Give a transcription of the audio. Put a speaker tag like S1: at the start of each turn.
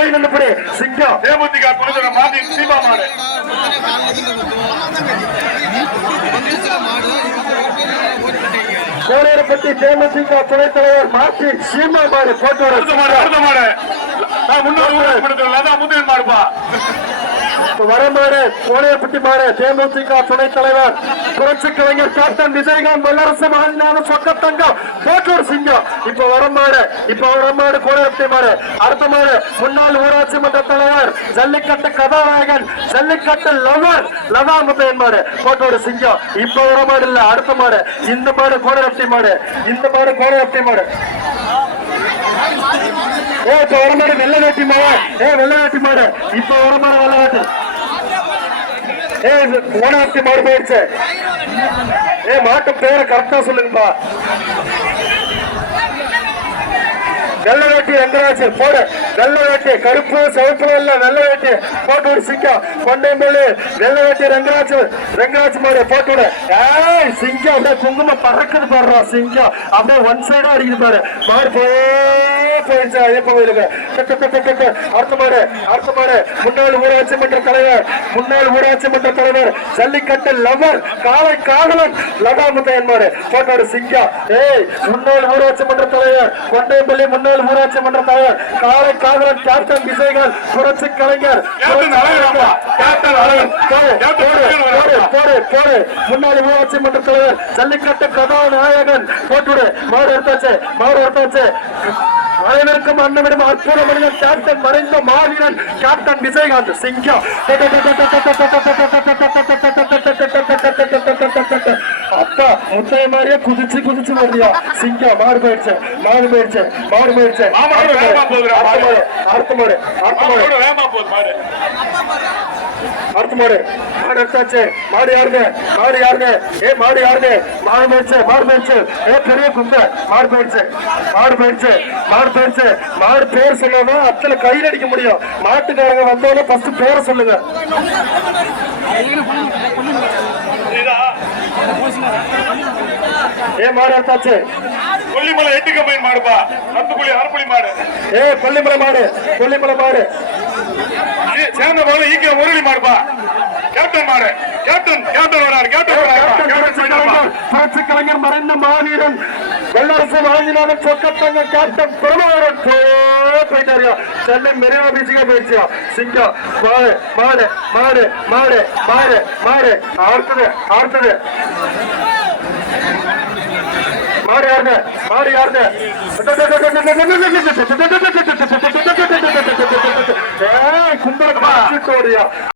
S1: ஏய் நின்னுபடி சிங்கம்
S2: தேமுதிக குழுவினர் மாதி சீமா மாடு.
S1: கோளேரப்பட்டி தேமுதிக துணைத் தலைவர் மார்டின் சீமா மாடு போட்டு
S2: மாடு அடுத்த மாடு. முன்னூறு மாடுப்பா.
S1: வரமாடு கோளையப்பட்டி மாடு தேமுதிக துணைத் தலைவர் புரட்சி கலைஞர் கேப்டன் விஜயகாந்த் வல்லரசு மாநிலம் சொக்கத்தங்கம் போட்டூர் சிங்கம். இப்ப வரமாடு இப்ப வரமாடு கோளையப்பட்டி மாறு அடுத்த மாடு முன்னாள் ஊராட்சி மன்ற தலைவர் ஜல்லிக்கட்டு கதாநாயகன் ஜல்லிக்கட்டு லவர் லதா முத்தையன் மாடு போட்டூர் சிங்கம். இப்ப வரமாடு இல்ல அடுத்த மாறு இந்த மாடு கோளையப்பட்டி மாடு இந்த மாடு கோளையப்பட்டி மாடு ஏ இப்ப வரமாடு வெள்ள வேட்டி மாடு. ஏ வெள்ள வேட்டி மாடு. இப்ப வரமாடு வெள்ள வேட்டி ஏ ஓனாத்தி மாடு போயிடுச்சு. ஏ மாட்டு பேரை கரெக்டா சொல்லுங்கப்பா. நல்ல வேட்டி ரங்கராஜ் போடு. நல்ல வேட்டி கருப்பு சிவப்பு வெள்ள வெள்ள வேட்டி போட்டு விடு சிங்கம். கொண்டைம்பள்ளி நல்ல வேட்டி ரங்கராஜ் ரங்கராஜ் மாடு போட்டு விடு. ஏய் சிங்கம் அப்படியே குங்குமம் பறக்குது பாடுறா சிங்கம். அப்படியே ஒன் சைடா அடிக்குது பாரு. மாடு போயே போயிடுச்சு ஐயப்ப கோயிலுக்கு அடுத்த மாடு அடுத்த மாடு. முன்னாள் ஊராட்சி மன்ற தலைவர் முன்னாள் ஊராட்சி மன்ற தலைவர் ஜல்லிக்கட்டு லவர் காலை காதலன் லதா முத்தையன் மாடு. போட்டோடு சிங்கம். ஏய் முன்னாள் ஊராட்சி மன்ற தலைவர் கொண்டையம்பள்ளி முன்னாள் ஊராட்சி மன்ற தலைவர் காலை காதலன் கேப்டன் விஜயகாந்த் புரட்சி கலைஞர். முன்னாள் ஊராட்சி மன்ற தலைவர் ஜல்லிக்கட்டு கதாநாயகன் போட்டுடு மாடு எடுத்தாச்சு மாடு எடுத்தாச்சு அனைவருக்கும் அன்னமிடும் அற்புத மனிதன் கேப்டன் மறைந்த மாவீரன் கேப்டன் விஜயகாந்த் சிங்கம். முத்தைய மாதிரியே குதிச்சு குதிச்சு வருதியா? சிங்கம் மாடு போயிடுச்சு மாடு போயிடுச்சு மாடு போயிடுச்சு. அடுத்த மாடு அடுத்த மாடு அடுத்த மாடு.
S2: மாடு.
S1: எடுத்தாச்சு. மாடு யாருங்க? மாடு யாருங்க? ஏ மாடு யாருங்க? மாடு போயிடுச்சு மாடு போயிடுச்சு. ஏ பெரிய குந்த. மாடு போயிடுச்சு மாடு போயிடுச்சு மாடு போயிடுச்சு. மாடு பேர் சொன்னாதான் அத்தனை கையில் அடிக்க முடியும். மாட்டுக்காரங்க வந்தோடனே ஃபர்ஸ்ட் பேரை சொல்லுங்க.
S2: இதா
S1: ஏ மாடு எடுத்தாச்சு
S2: கொல்லிமலை எட்டு கம்பெனி மாடுப்பா. நத்துக்குழி அரைப்புளி மாடு.
S1: ஏ கொல்லிமலை மாடு கொல்லிமலை மாடு.
S2: சேர்ந்த மாடு ஈக்கிய முரளி மாடுப்பா. கேப்டன் மாடு. கேப்டன் கேப்டன் வராரு. கேப்டன்.
S1: கலைஞர், மறைந்த மாவீரன். வெள்ளரசு வாங்கினாலும் சொக்கத்தங்க கேப்டன் பிரபாகரன். போ- போயிட்டாருயா சென்னை மெரினா பீச்சுக்கே போயிடுச்சியா. சிங்கம் மாடு மாடு மாடு மாடு மாடு மாடு. அடுத்தது அடுத்தது. மாடு யாருங்க? மாடு யாருங்க? கும்பலுக்கு